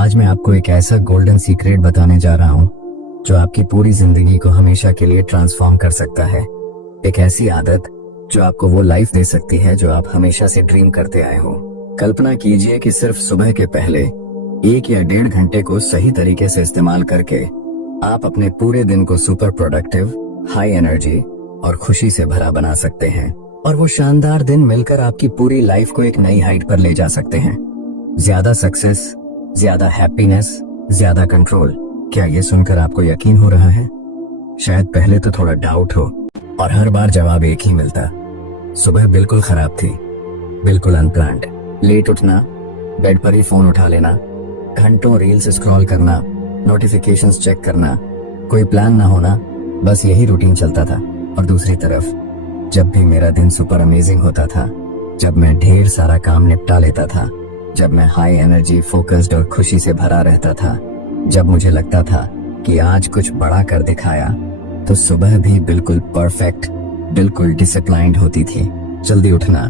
आज मैं आपको एक ऐसा गोल्डन सीक्रेट बताने जा रहा हूँ जो आपकी पूरी जिंदगी को हमेशा के लिए ट्रांसफॉर्म कर सकता है। एक ऐसी आदत जो आपको वो लाइफ दे सकती है जो आप हमेशा से ड्रीम करते आए हो। कल्पना कीजिए कि सिर्फ सुबह के पहले 1 या 1.5 घंटे को सही तरीके से इस्तेमाल करके आप अपने पूरे दिन को सुपर प्रोडक्टिव, हाई एनर्जी और खुशी से भरा बना सकते हैं। और वो शानदार दिन मिलकर आपकी पूरी लाइफ को एक नई हाइट पर ले जा सकते हैं। ज्यादा सक्सेस, ज्यादा हैप्पीनेस, ज्यादा कंट्रोल। क्या ये सुनकर आपको यकीन हो रहा है? शायद पहले तो थोड़ा डाउट हो और हर बार जवाब एक ही मिलता। सुबह बिल्कुल खराब थी, बिल्कुल अनप्लान्ड। लेट उठना, बेड पर ही फोन उठा लेना, घंटों रील्स स्क्रॉल करना, नोटिफिकेशंस चेक करना, कोई प्लान ना होना, बस यही रूटीन चलता था। और दूसरी तरफ जब भी मेरा दिन सुपर अमेजिंग होता था, जब मैं ढेर सारा काम निपटा लेता था, जब मैं हाई एनर्जी, फोकस्ड और खुशी से भरा रहता था, जब मुझे लगता था कि आज कुछ बड़ा कर दिखाया, तो सुबह भी बिल्कुल परफेक्ट, बिल्कुल डिसिप्लाइंड होती थी। जल्दी उठना,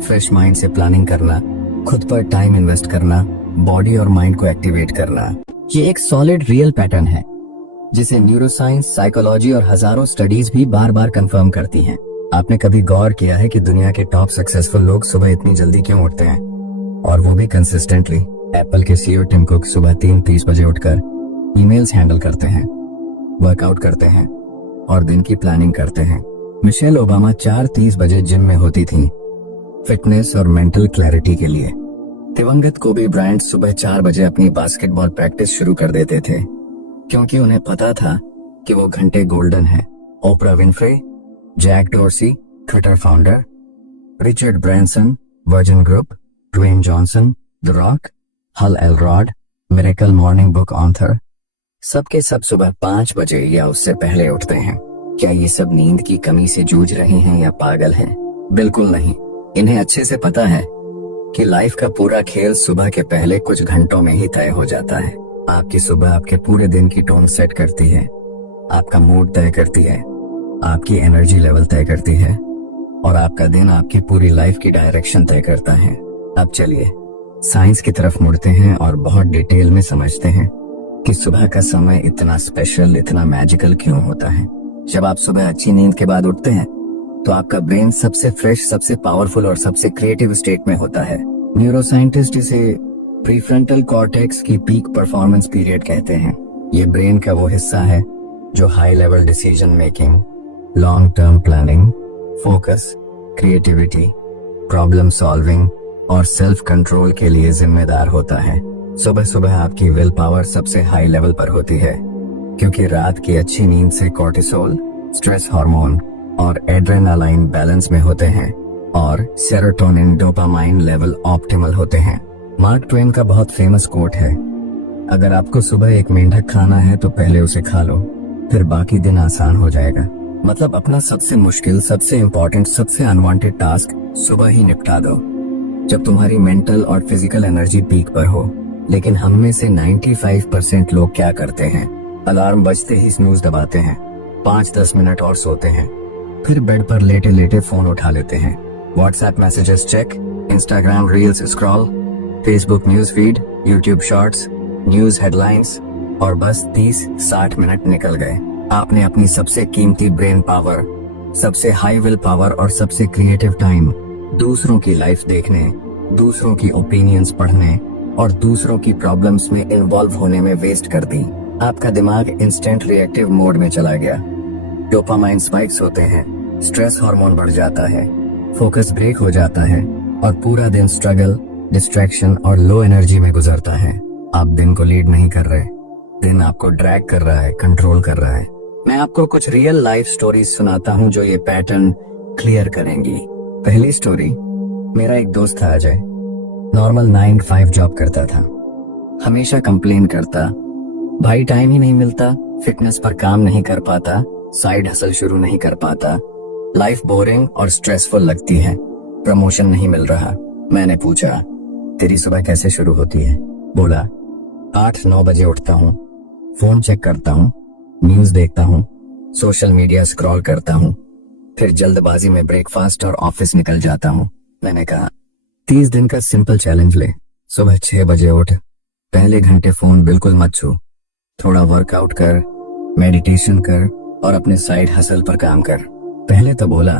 फ्रेश माइंड से प्लानिंग करना, खुद पर टाइम इन्वेस्ट करना, बॉडी और माइंड को एक्टिवेट करना। ये एक सॉलिड रियल पैटर्न है जिसे न्यूरोसाइंस, साइकोलॉजी और हजारों स्टडीज भी बार बार कंफर्म करती हैं। आपने कभी गौर किया है कि दुनिया के टॉप सक्सेसफुल लोग सुबह इतनी जल्दी क्यों उठते हैं? और वो भी कंसिस्टेंटली। एप्पल के सीईओ टिम कुक सुबह 3:30 बजे उठकर ईमेल्स हैंडल करते हैं, वर्कआउट करते हैं और दिन की प्लानिंग करते हैं। मिशेल ओबामा 4:30 बजे जिम में होती थी, फिटनेस और मेंटल क्लैरिटी के लिए। दिवंगत कोबी ब्रायंट सुबह 4 बजे अपनी बास्केटबॉल प्रैक्टिस शुरू कर देते थे, क्योंकि उन्हें पता था कि वो घंटे गोल्डन है। Oprah Winfrey, Jack Dorsey, Twitter founder, Richard Branson, Virgin Group, Dwayne Johnson, the Rock, Hal Elrod, Miracle Morning book author, सबके सब सुबह 5 बजे या उससे पहले उठते हैं। क्या ये सब नींद की कमी से जूझ रहे हैं या पागल हैं? बिल्कुल नहीं। इन्हें अच्छे से पता है कि लाइफ का पूरा खेल सुबह के पहले कुछ घंटों में ही तय हो जाता है। आपकी सुबह आपके पूरे दिन की टोन सेट करती है, आपका मूड तय करती है, आपकी एनर्जी लेवल तय करती है और आपका दिन आपकी पूरी लाइफ की डायरेक्शन तय करता है। अब चलिए साइंस की तरफ मुड़ते हैं और बहुत डिटेल में समझते हैं कि सुबह का समय इतना स्पेशल, इतना मैजिकल क्यों होता है। जब आप सुबह अच्छी नींद के बाद उठते हैं तो आपका ब्रेन सबसे फ्रेश, सबसे पावरफुल और सबसे क्रिएटिव स्टेट में होता है। न्यूरोसाइंटिस्ट इसे प्रीफ्रंटल कॉर्टेक्स की पीक परफॉर्मेंस पीरियड कहते हैं। ये ब्रेन का वो हिस्सा है जो high level decision making, long term planning, focus, creativity, problem solving और सेल्फ कंट्रोल के लिए जिम्मेदार होता है। सुबह सुबह आपकी विल पावर सबसे हाई लेवल पर होती है, क्योंकि रात की अच्छी नींद से कॉर्टिसोल, स्ट्रेस हार्मोन और एड्रेनालाइन बैलेंस में होते हैं और सेरोटोनिन, डोपामाइन लेवल ऑप्टिमल होते हैं। मार्क ट्वेन का बहुत फेमस कोट है, अगर आपको सुबह एक मेंढक खाना है तो पहले उसे खा लो, फिर बाकी दिन आसान हो जाएगा। मतलब अपना सबसे मुश्किल, सबसे इम्पोर्टेंट, सबसे अनवांटेड टास्क सुबह ही निपटा दो, जब तुम्हारी मेंटल और फिजिकल एनर्जी पीक पर हो। लेकिन हम में से 95% लोग क्या करते हैं? अलार्म बजते ही स्नूज दबाते हैं, 5-10 मिनट और सोते हैं, फिर बेड पर लेटे लेटे फोन उठा लेते हैं। WhatsApp messages check, Instagram reels scroll, Facebook news feed, YouTube shorts, news headlines और बस 30-60 मिनट निकल गए। आपने अपनी सबसे कीमती ब्रेन पावर, सबसे हाई विल पावर और सबसे क्रिएटिव टाइम दूसरों की लाइफ देखने, दूसरों की ओपिनियंस पढ़ने और दूसरों की प्रॉब्लम्स में इन्वॉल्व होने में वेस्ट कर दी। आपका दिमाग इंस्टेंट रिएक्टिव मोड में चला गया। डोपामाइन स्पाइक्स होते हैं, स्ट्रेस हार्मोन बढ़ जाता है, फोकस ब्रेक हो जाता है और पूरा दिन स्ट्रगल, डिस्ट्रैक्शन और लो एनर्जी में गुजरता है। आप दिन को लीड नहीं कर रहे, दिन आपको ड्रैग कर रहा है, कंट्रोल कर रहा है। मैं आपको कुछ रियल लाइफ स्टोरीज सुनाता हूँ जो ये पैटर्न क्लियर करेंगी। पहली स्टोरी, मेरा एक दोस्त था अजय, नॉर्मल 9 to 5 जॉब करता था। हमेशा कंप्लेन करता, भाई टाइम ही नहीं मिलता, फिटनेस पर काम नहीं कर पाता, साइड हसल शुरू नहीं कर पाता, लाइफ बोरिंग और स्ट्रेसफुल लगती है, प्रमोशन नहीं मिल रहा। मैंने पूछा, तेरी सुबह कैसे शुरू होती है? बोला, 8-9 बजे उठता हूँ, फोन चेक करता हूँ, न्यूज देखता हूँ, सोशल मीडिया स्क्रॉल करता हूँ, फिर जल्दबाजी में ब्रेकफास्ट और ऑफिस निकल जाता हूँ। मैंने कहा, 30 दिन का सिंपल चैलेंज ले, सुबह 6 बजे उठ, पहले घंटे फोन बिल्कुल मत छू। थोड़ा वर्कआउट कर, मेडिटेशन कर और अपने साइड हसल पर काम कर। पहले तो बोला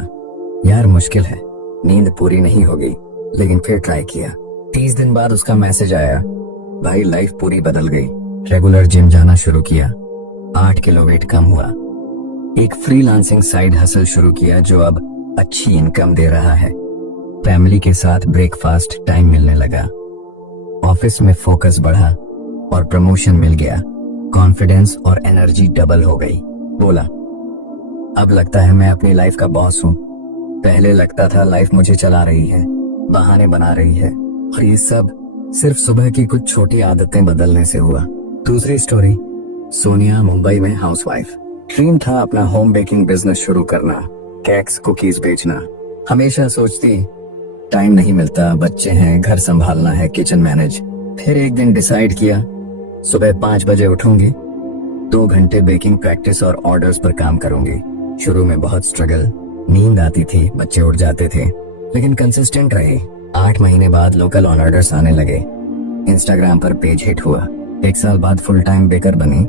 यार मुश्किल है, नींद पूरी नहीं होगी, लेकिन फिर ट्राई किया। 30 दिन बाद उसका मैसेज आया, भाई लाइफ पूरी बदल गई। रेगुलर जिम जाना शुरू किया, 8 किलो वेट कम हुआ। एक फ्रीलांसिंग साइड हसल शुरू किया जो अब अच्छी इनकम दे रहा है। फैमिली के साथ ब्रेकफास्ट टाइम मिलने लगा। ऑफिस में फोकस बढ़ा और प्रमोशन मिल गया। कॉन्फिडेंस और एनर्जी डबल हो गई। बोला अब लगता है मैं अपनी लाइफ का बॉस हूँ। पहले लगता था लाइफ मुझे चला रही है, बहाने बना रही है, और ये सब सिर्फ सुबह की कुछ छोटी आदतें बदलने से हुआ। दूसरी स्टोरी, सोनिया मुंबई में हाउसवाइफ। ड्रीम था अपना होम बेकिंग बिजनेस शुरू करना, केक्स कुकीज बेचना। हमेशा सोचती टाइम नहीं मिलता, बच्चे हैं, घर संभालना है, किचन मैनेज। फिर एक दिन डिसाइड किया सुबह 5 बजे उठूंगी, 2 घंटे बेकिंग प्रैक्टिस और ऑर्डर्स पर काम करूंगी। शुरू में बहुत स्ट्रगल, नींद आती थी, बच्चे उठ जाते थे, लेकिन कंसिस्टेंट रही। 8 महीने बाद लोकल ऑर्डर्स आने लगे, इंस्टाग्राम पर पेज हिट हुआ। 1 साल बाद फुल टाइम बेकर बनी,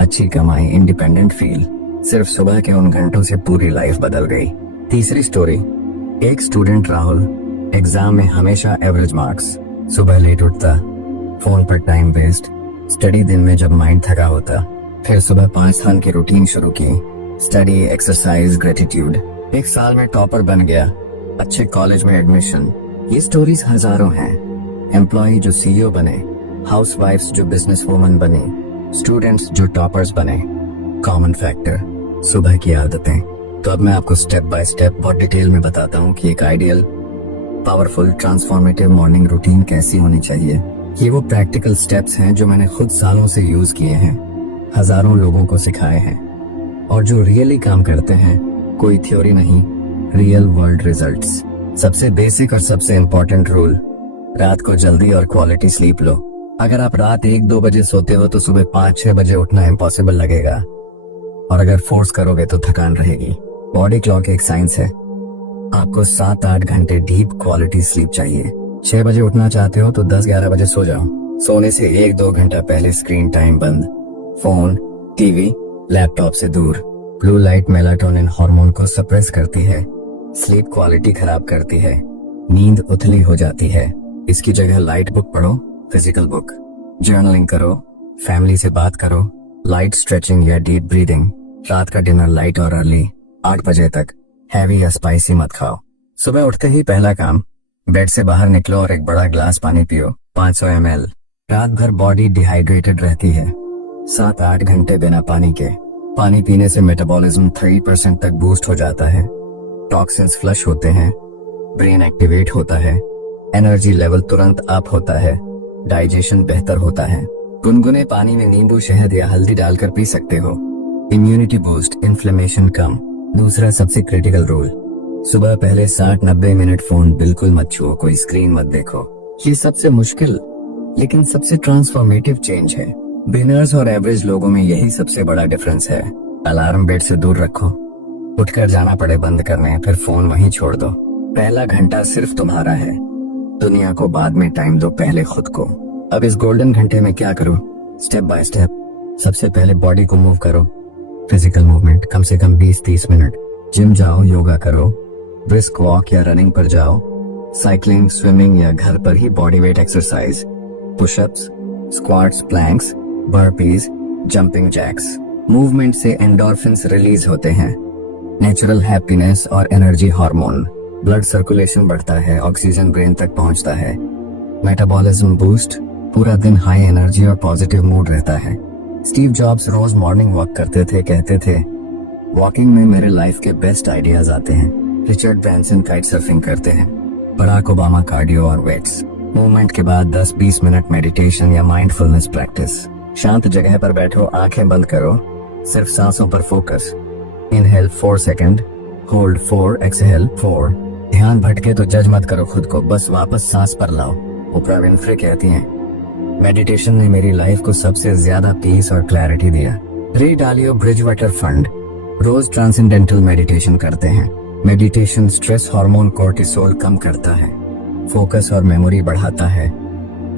अच्छी कमाई, इंडिपेंडेंट फील। सिर्फ सुबह के उन घंटों से पूरी लाइफ बदल गई। तीसरी स्टोरी, एक स्टूडेंट राहुल, एग्जाम में हमेशा एवरेज मार्क्स, सुबह लेट उठता, फोन पर टाइम वेस्ट, स्टडी दिन में जब माइंड थका होता। फिर सुबह 5 स्थान की रूटीन शुरू की, स्टडी, एक्सरसाइज, ग्रेटिट्यूड। 1 साल में टॉपर बन गया, अच्छे कॉलेज में एडमिशन। ये स्टोरीज हजारों हैं। एम्प्लॉय जो सीईओ बने, हाउसवाइफ्स जो बिजनेस वुमन बनी, स्टूडेंट्स जो टॉपर्स बने। कॉमन फैक्टर, सुबह की आदतें। तो अब मैं आपको स्टेप बाय स्टेप बहुत डिटेल में बताता हूँ कि एक ideal, powerful, transformative morning routine कैसी होनी चाहिए। ये वो प्रैक्टिकल स्टेप्स हैं जो मैंने खुद सालों से यूज किए हैं, हजारों लोगों को सिखाए हैं, और जो रियली काम करते हैं। कोई थ्योरी नहीं, रियल वर्ल्ड रिजल्ट्स। सबसे बेसिक और सबसे इम्पोर्टेंट रूल, रात को जल्दी और क्वालिटी स्लीप लो। अगर आप रात 1-2 बजे सोते हो तो सुबह 5-6 बजे उठना इम्पॉसिबल लगेगा, और अगर फोर्स करोगे तो थकान रहेगी। बॉडी क्लॉक एक साइंस है, आपको 7-8 घंटे डीप क्वालिटी स्लीप चाहिए। 6 बजे उठना चाहते हो तो 10-11 बजे सो जाओ। सोने से 1-2 घंटा पहले स्क्रीन टाइम बंद, फोन, टीवी, लैपटॉप से दूर। ब्लू लाइट मेलाटोनिन हार्मोन को सप्रेस करती है, स्लीप क्वालिटी खराब करती है, नींद उथली हो जाती है। इसकी जगह लाइट बुक पढ़ो, फिजिकल बुक, जर्नलिंग करो, फैमिली से बात करो, लाइट स्ट्रेचिंग या डीप ब्रीदिंग। रात का डिनर लाइट और अर्ली, 8 बजे तक। हैवी या स्पाइसी मत खाओ। सुबह उठते ही पहला काम, बेड से बाहर निकलो और एक बड़ा ग्लास पानी पियो, 500 ml। रात भर बॉडी डिहाइड्रेटेड रहती है, 7-8 घंटे बिना पानी के। पानी पीने से मेटाबॉलिज्म 30% तक बूस्ट हो जाता है, टॉक्सिन्स फ्लश होते हैं, ब्रेन एक्टिवेट होता है, एनर्जी लेवल तुरंत अप होता है, डाइजेशन बेहतर होता है। गुनगुने पानी में नींबू, शहद या हल्दी डालकर पी सकते हो। इम्यूनिटी बूस्ट, इन्फ्लेमेशन कम। दूसरा सबसे क्रिटिकल रूल, सुबह पहले 60-90 मिनट फोन बिल्कुल मत छुओ, कोई स्क्रीन मत देखो। ये सबसे मुश्किल लेकिन सबसे ट्रांसफॉर्मेटिव चेंज है। बिगिनर्स और एवरेज लोगों में यही सबसे बड़ा डिफरेंस है। अलार्म बेड से दूर रखो, उठकर जाना पड़े बंद करने, फिर फोन वहीं छोड़ दो। पहला घंटा सिर्फ तुम्हारा है, दुनिया को बाद में टाइम दो, पहले खुद को। अब इस गोल्डन घंटे में क्या करो? Step by step. सबसे पहले बॉडी को मूव करो, फिजिकल मूवमेंट, कम से कम 20-30 मिनट। जिम जाओ, योगा करो, ब्रिस्क वॉक या रनिंग पर जाओ, साइकिलिंग, स्विमिंग या घर पर ही body weight exercise, pushups, squats, planks, burpees, jumping jacks. Movement से एंडोर्फिन्स रिलीज होते हैं, नेचुरल हैप्पीनेस और एनर्जी हार्मोन। ब्लड सर्कुलेशन बढ़ता है, ऑक्सीजन ब्रेन तक पहुंचता है, मेटाबॉलिज्म बूस्ट, पूरा दिन हाई एनर्जी और पॉजिटिव मूड रहता है। स्टीव जॉब्स रोज मॉर्निंग वॉक करते थे, कहते थे वॉकिंग में मेरे लाइफ के बेस्ट आइडियाज आते हैं। रिचर्ड ब्रैंसन काइट सर्फिंग करते हैं, बराक ओबामा कार्डियो और वेट्स। मूवमेंट के बाद 10-20 मिनट मेडिटेशन या माइंडफुलनेस प्रैक्टिस। शांत जगह पर बैठो, आंखें बंद करो, सिर्फ सांसों पर focus. Inhale 4 second, hold 4, exhale 4। ध्यान भटके तो जज मत करो खुद को, बस वापस सांस पर लाओ। ओप्रा विनफ्रे कहती हैं, मेडिटेशन ने मेरी लाइफ को सबसे ज्यादा पीस और क्लैरिटी दिया। रे डालियो ब्रिजवाटर फंड रोज ट्रांसेंडेंटल मेडिटेशन करते हैं। मेडिटेशन स्ट्रेस हार्मोन कोर्टिसोल कम करता है, फोकस और मेमोरी बढ़ाता है,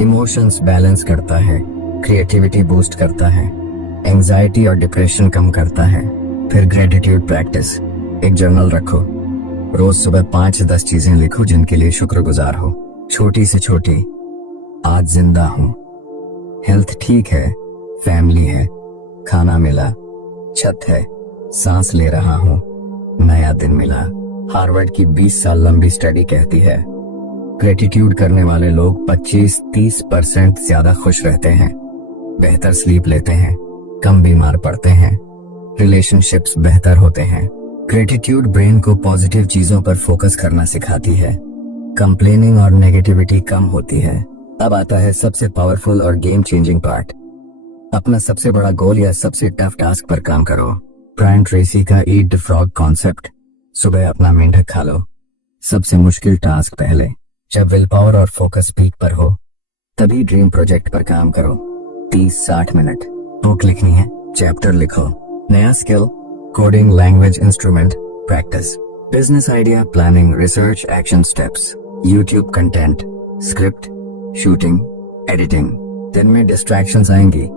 इमोशंस बैलेंस करता है, क्रिएटिविटी बूस्ट करता है, एंजाइटी और डिप्रेशन कम करता है। फिर ग्रेटिट्यूड प्रैक्टिस। एक जर्नल रखो, रोज सुबह 5 से 10 चीजें लिखो जिनके लिए शुक्रगुजार हो। छोटी से छोटी, आज जिंदा हूं, हेल्थ ठीक है, फैमिली है, खाना मिला, छत है, सांस ले रहा हूं, नया दिन मिला। हार्वर्ड की 20 साल लंबी स्टडी कहती है ग्रेटिट्यूड करने वाले लोग 25-30% ज्यादा खुश रहते हैं, बेहतर स्लीप लेते हैं, कम बीमार पड़ते हैं, रिलेशनशिप्स बेहतर होते हैं। ग्रेटिट्यूड ब्रेन को पॉजिटिव चीजों पर फोकस करना सिखाती है, कंप्लेनिंग और नेगेटिविटी कम होती है। अब आता है सबसे पावरफुल और गेम चेंजिंग पार्ट। अपना सबसे बड़ा गोल या सबसे टफ टास्क पर काम करो। ब्रायन ट्रेसी का ईट द फ्रॉग कॉन्सेप्ट। सुबह अपना मेंढक खा लो। सबसे मुश्किल टास्क पहले। जब विल पावर और फोकस पीक पर हो तभी ड्रीम प्रोजेक्ट पर काम करो। 30-60 मिनट। बुक लिखनी है, चैप्टर लिखो। नया skill, coding, language, instrument, practice. Business idea, planning, research, action steps. YouTube content, script, shooting, editing. दिन में डिस्ट्रैक्शंस आएंगी,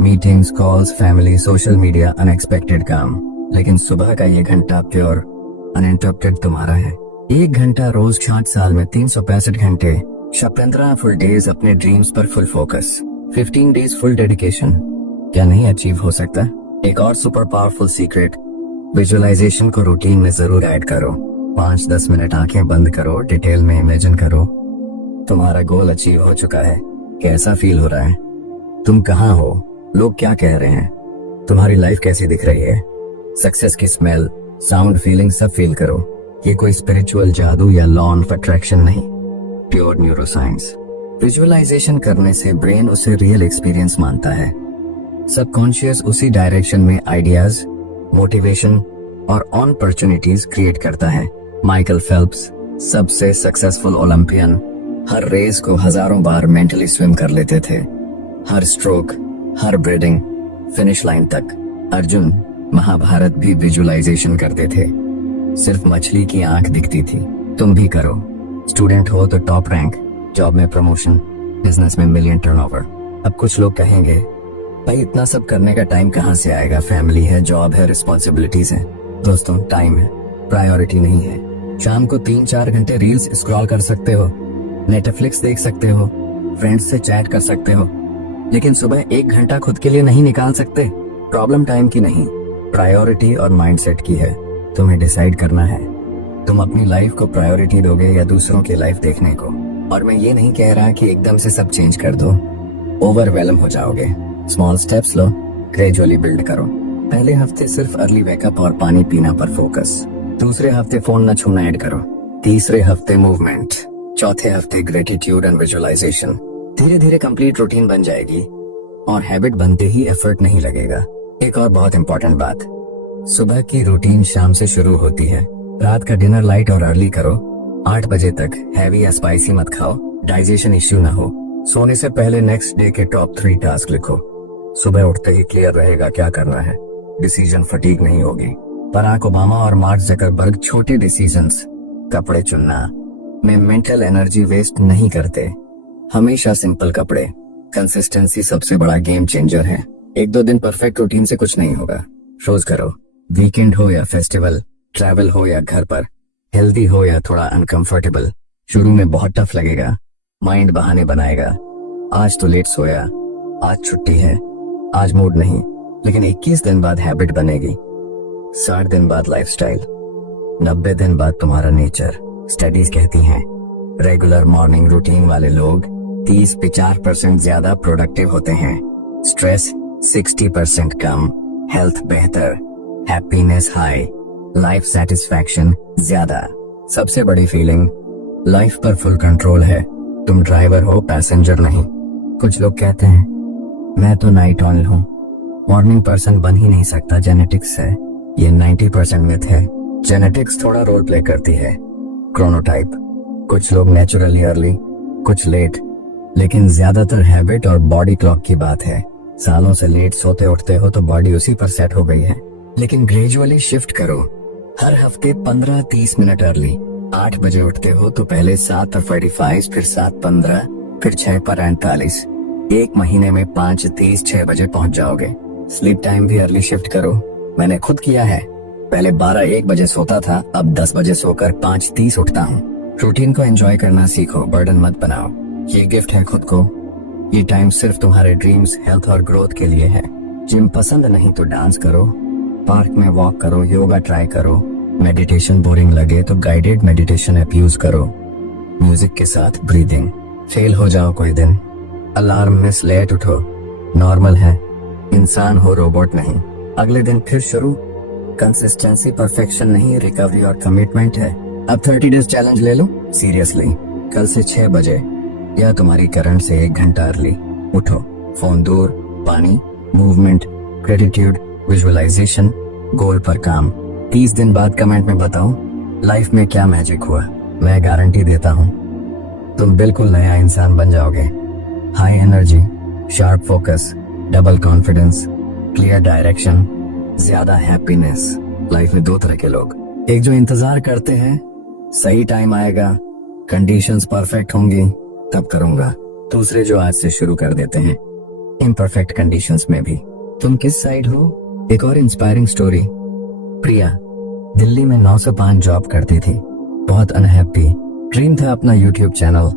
meetings, calls, family, social media, unexpected काम। लेकिन सुबह का ये घंटा प्योर अनइंटरप्टेड तुम्हारा है। 1 घंटा रोज 60 साल में 365 घंटे। 15 फुल डेज अपने ड्रीम्स पर full focus. 15 days full dedication. क्या नहीं अचीव हो सकता? एक और सुपर पावरफुल सीक्रेट, विजुअलाइजेशन को रूटीन में जरूर ऐड करो। 5-10 मिनट आंखें बंद करो, डिटेल में इमेजिन करो तुम्हारा गोल अचीव हो चुका है। कैसा फील हो रहा है? तुम कहाँ हो? लोग क्या कह रहे हैं? तुम्हारी लाइफ कैसी दिख रही है? सक्सेस की स्मेल, साउंड, फीलिंग सब फील करो। ये कोई स्पिरिचुअल जादू या लॉ ऑफ अट्रैक्शन नहीं, प्योर न्यूरोसाइंस। विजुअलाइजेशन करने से ब्रेन उसे रियल एक्सपीरियंस मानता है। सबकॉन्शियस उसी डायरेक्शन में आइडियाज, मोटिवेशन और अपॉर्चुनिटीज क्रिएट करता है। माइकल फेल्प्स, सबसे सक्सेसफुल ओलंपियन, हर रेस को हजारों बार मेंटली स्विम कर लेते थे। हर स्ट्रोक, हर ब्रीदिंग, फिनिश लाइन तक। अर्जुन, महाभारत भी विजुअलाइजेशन करते थे। सिर्फ मछली की आंख दिखती थी। तुम भी करो। स्टूडेंट हो तो टॉप रैंक, जॉब में प्रमोशन, बिजनेस में मिलियन टर्नओवर। अब कुछ लोग कहेंगे भाई इतना सब करने का टाइम कहाँ से आएगा? फैमिली है, जॉब है, रिस्पॉन्सिबिलिटीज है। दोस्तों, टाइम है, प्रायोरिटी नहीं है। शाम को 3-4 घंटे रील्स स्क्रॉल कर सकते हो, नेटफ्लिक्स देख सकते हो, फ्रेंड्स से चैट कर सकते हो, लेकिन सुबह 1 घंटा खुद के लिए नहीं निकाल सकते। प्रॉब्लम टाइम की नहीं, प्रायोरिटी और माइंडसेट की है। तुम्हें डिसाइड करना है तुम अपनी लाइफ को प्रायोरिटी दोगे या दूसरों की लाइफ देखने को। और मैं ये नहीं कह रहा कि एकदम से सब चेंज कर दो, ओवरवेलम हो जाओगे। स्मॉल स्टेप्स लो, ग्रेजुअली बिल्ड करो। पहले हफ्ते सिर्फ अर्ली वेकअप और पानी पीना पर फोकस। दूसरे हफ्ते फोन न छूना ऐड करो। तीसरे हफ्ते मूवमेंट। चौथे हफ्ते ग्रेटिट्यूड एंड विजुअलाइजेशन। धीरे धीरे कंप्लीट रूटीन बन जाएगी और हैबिट बनते ही एफर्ट नहीं लगेगा। एक और बहुत इंपॉर्टेंट बात, सुबह की रूटीन शाम से शुरू होती है। रात का डिनर लाइट और अर्ली करो। 8 बजे तक हैवी या स्पाइसी मत खाओ, डाइजेशन इश्यू ना हो। सोने से पहले नेक्स्ट डे के टॉप 3 टास्क लिखो। सुबह उठते ही क्लियर रहेगा क्या करना है, डिसीजन फटीग नहीं होगी। बराक ओबामा और मार्क जकरबर्ग छोटे डिसीजंस, कपड़े चुनना में मेंटल एनर्जी वेस्ट नहीं करते। हमेशा सिंपल कपड़े। कंसिस्टेंसी सबसे बड़ा गेम चेंजर है। 1-2 दिन परफेक्ट रूटीन से कुछ नहीं होगा। रोज करो, वीकेंड हो या फेस्टिवल, ट्रैवल हो या घर पर, हेल्दी हो या थोड़ा अनकंफर्टेबल। शुरू में बहुत टफ लगेगा, माइंड बहाने बनाएगा। आज तो लेट सोया, आज छुट्टी है, आज मूड नहीं, लेकिन 21 दिन बाद हैबिट बनेगी। 60 दिन बाद लाइफस्टाइल, 90 दिन बाद तुम्हारा नेचर। स्टडीज कहती हैं रेगुलर मॉर्निंग रूटीन वाले लोग 30-50% ज्यादा प्रोडक्टिव होते हैं, स्ट्रेस 60% कम, हेल्थ बेहतर, हैप्पीनेस हाई, लाइफ सेटिस्फैक्शन ज्यादा। सबसे बड़ी फीलिंग, लाइफ पर फुल कंट्रोल है। तुम ड्राइवर हो, पैसेंजर नहीं। कुछ लोग कहते हैं मैं तो नाइट ऑल हूँ, मॉर्निंग पर्सन बन ही नहीं सकता, जेनेटिक्स है। ये 90% मिथ है। जेनेटिक्स थोड़ा रोल प्ले करती है। क्रोनोटाइप, कुछ लोग नेचुरली अर्ली, कुछ लेट, लेकिन ज्यादातर हैबिट और बॉडी क्लॉक की बात है। सालों से लेट सोते उठते हो तो बॉडी उसी पर सेट हो गई है। लेकिन ग्रेजुअली शिफ्ट करो। हर हफ्ते 15-30 मिनट अर्ली। 8 बजे उठते हो तो पहले 7:45, फिर 7:15, फिर 6 पर 48, एक महीने में 5:30 6 बजे पहुंच जाओगे। स्लीप टाइम भी अर्ली शिफ्ट करो, मैंने खुद किया है। पहले 12-1 बजे सोता था, अब 10 बजे सोकर 5:30 उठता हूँ। रूटीन को एंजॉय करना सीखो, बर्डन मत बनाओ। ये गिफ्ट है खुद को। ये टाइम सिर्फ तुम्हारे ड्रीम्स, हेल्थ और ग्रोथ के लिए है। जिम पसंद नहीं तो डांस करो, पार्क में वॉक करो, योगा ट्राई करो। मेडिटेशन बोरिंग लगे तो गाइडेड मेडिटेशन ऐप यूज करो। म्यूजिक के साथ ब्रीदिंग। फेल हो जाओ कोई दिन, अलार्म मिस लेट उठो, नॉर्मल है। इंसान हो, रोबोट नहीं। अगले दिन फिर शुरू। कंसिस्टेंसी परफेक्शन नहीं, रिकवरी और कमिटमेंट है। अब 30 डेज चैलेंज ले लो सीरियसली। कल से 6 बजे या तुम्हारी करंट से 1 घंटा अर्ली उठो। फोन दूर, पानी, मूवमेंट, ग्रेटिट्यूड, विजुअलाइजेशन, गोल पर काम। 30 दिन बाद कमेंट में बताओ लाइफ में क्या मैजिक हुआ। मैं गारंटी देता हूँ तुम बिल्कुल नया इंसान बन जाओगे। High energy, sharp focus, double confidence, clear direction, ज्यादा हैप्पीनेस। लाइफ में 2 तरह के लोग, एक जो इंतजार करते हैं सही टाइम आएगा, कंडीशंस परफेक्ट होंगी तब करूंगा। दूसरे जो आज से शुरू कर देते हैं इम्परफेक्ट कंडीशंस में भी। तुम किस साइड हो? एक और इंस्पायरिंग स्टोरी। प्रिया दिल्ली में 9 से 5 जॉब करती थी, बहुत अनहैप्पी। ड्रीम था अपना यूट्यूब चैनल,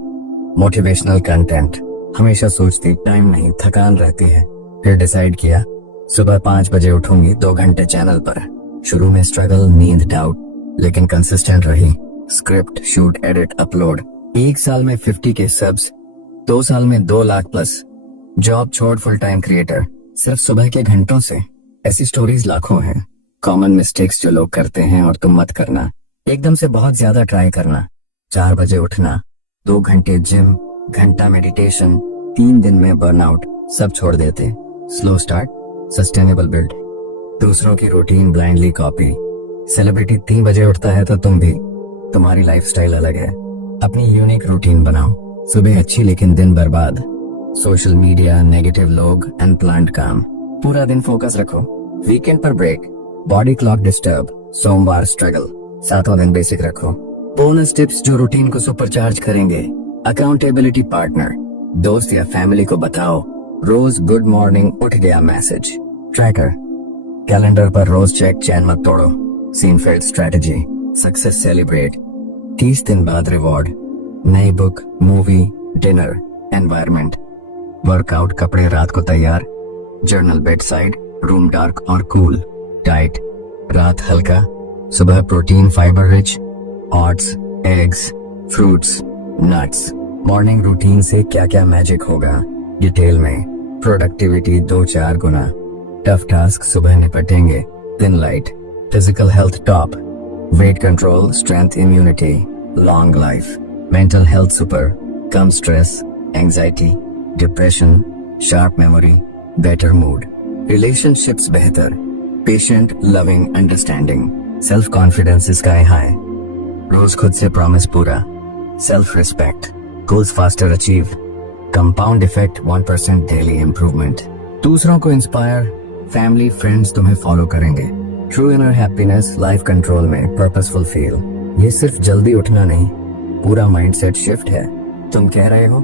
मोटिवेशनल कंटेंट। हमेशा सोचती टाइम नहीं, थकान रहती है। फिर डिसाइड किया सुबह 5 बजे उठूंगी, 2 घंटे चैनल पर। शुरू में स्ट्रगल, नींद, डाउट, लेकिन कंसिस्टेंट रही। Script, shoot, edit, upload. 1 साल में 50 के सब्स, 2 साल में 2 लाख प्लस। जॉब छोड़ फुल टाइम क्रिएटर, सिर्फ सुबह के घंटों से। ऐसी स्टोरीज लाखों हैं। कॉमन मिस्टेक्स जो लोग करते हैं और तुम मत करना। एकदम से बहुत ज्यादा ट्राई करना। 4 बजे उठना, 2 घंटे जिम, घंटा मेडिटेशन, 3 दिन में बर्नआउट, सब छोड़ देते। Slow start, sustainable build. दूसरों की रूटीन ब्लाइंडली कॉपी। सेलिब्रिटी 3 बजे उठता है तो तुम भी। तुम्हारी लाइफस्टाइल अलग है, अपनी यूनिक रूटीन बनाओ। सुबह अच्छी लेकिन दिन बर्बाद। सोशल मीडिया, नेगेटिव लोग, अनप्लान्ड काम। पूरा दिन फोकस रखो, वीकेंड पर ब्रेक। बॉडी क्लॉक डिस्टर्ब, सोमवार स्ट्रगल, 7वां दिन बेसिक रखो। बोनस टिप्स जो रूटीन को सुपरचार्ज करेंगे। अकाउंटेबिलिटी पार्टनर, दोस्त या फैमिली को बताओ रोज गुड मॉर्निंग उठ गया मैसेज। ट्रैकर, कैलेंडर पर रोज चेक, चैन मत तोड़ो। सीनफेल्ड स्ट्रेटजी, सक्सेस सेलिब्रेट, 30 दिन बाद रिवॉर्ड। नई book, movie, dinner, environment. Workout, कपड़े रात को तैयार। Journal bed side, room dark और कूल। डाइट, रात हल्का, सुबह protein fibre rich, oats, eggs, fruits, nuts. Morning routine से क्या क्या मैजिक होगा डिटेल में। प्रोडक्टिविटी 2-4 गुना। टफ टास्क सुबह निपटेंगे, दिन light. Physical health top, weight control, strength, immunity, long life. Mental health super, कम stress, anxiety, depression, sharp memory, better mood. Relationships बेहतर, patient, loving, understanding. Self confidence sky high. रोज खुद से promise पूरा। Self respect, goals faster achieve. Compound effect, 1% daily improvement. दूसरों को inspire, family friends तुम्हें follow करेंगे। True inner happiness, life control में, पर्पसफुल फील। ये सिर्फ जल्दी उठना नहीं, पूरा माइंडसेट शिफ्ट है। तुम कह रहे हो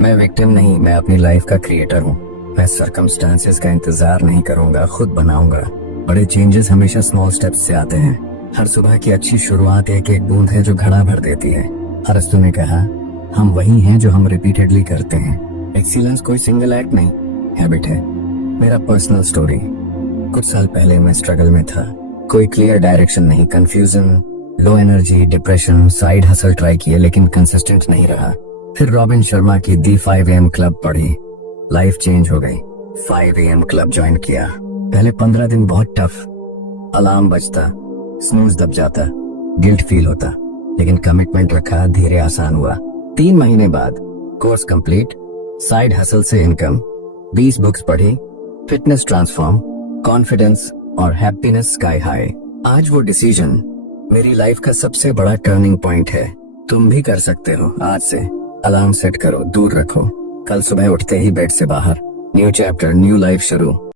मैं विक्टिम नहीं, मैं अपनी लाइफ का क्रिएटर हूँ। मैं सर्कमस्टांसेस का इंतजार नहीं करूंगा, खुद बनाऊंगा। बड़े चेंजेस हमेशा स्मॉल स्टेप्स से आते हैं। हर सुबह की अच्छी शुरुआत एक एक बूंद है जो घड़ा भर देती है। अरस्तु ने कहा हम वही हैं जो हम रिपीटेडली करते हैं। एक्सीलेंस कोई सिंगल एक्ट नहीं, हैबिट है। मेरा पर्सनल स्टोरी। कुछ साल पहले मैं स्ट्रगल में था, कोई क्लियर डायरेक्शन नहीं, confusion, low energy, depression. Side hustle try किए लेकिन कंसिस्टेंट नहीं रहा। फिर रॉबिन शर्मा की दी 5 AM क्लब पढ़ी, लाइफ चेंज हो गई। 5 AM क्लब ज्वाइन किया। पहले 15 दिन बहुत टफ, अलार्म बजता, स्नूज दब जाता, गिल्ट फील होता, लेकिन कमिटमेंट रखा, धीरे आसान हुआ। 3 महीने बाद कोर्स कंप्लीट, साइड हसल से इनकम, 20 बुक्स पढ़ी, फिटनेस ट्रांसफॉर्म, कॉन्फिडेंस और हैप्पीनेस स्काई हाई। आज वो डिसीजन मेरी लाइफ का सबसे बड़ा टर्निंग पॉइंट है। तुम भी कर सकते हो। आज से अलार्म सेट करो, दूर रखो, कल सुबह उठते ही बेड से बाहर। न्यू चैप्टर, न्यू लाइफ शुरू।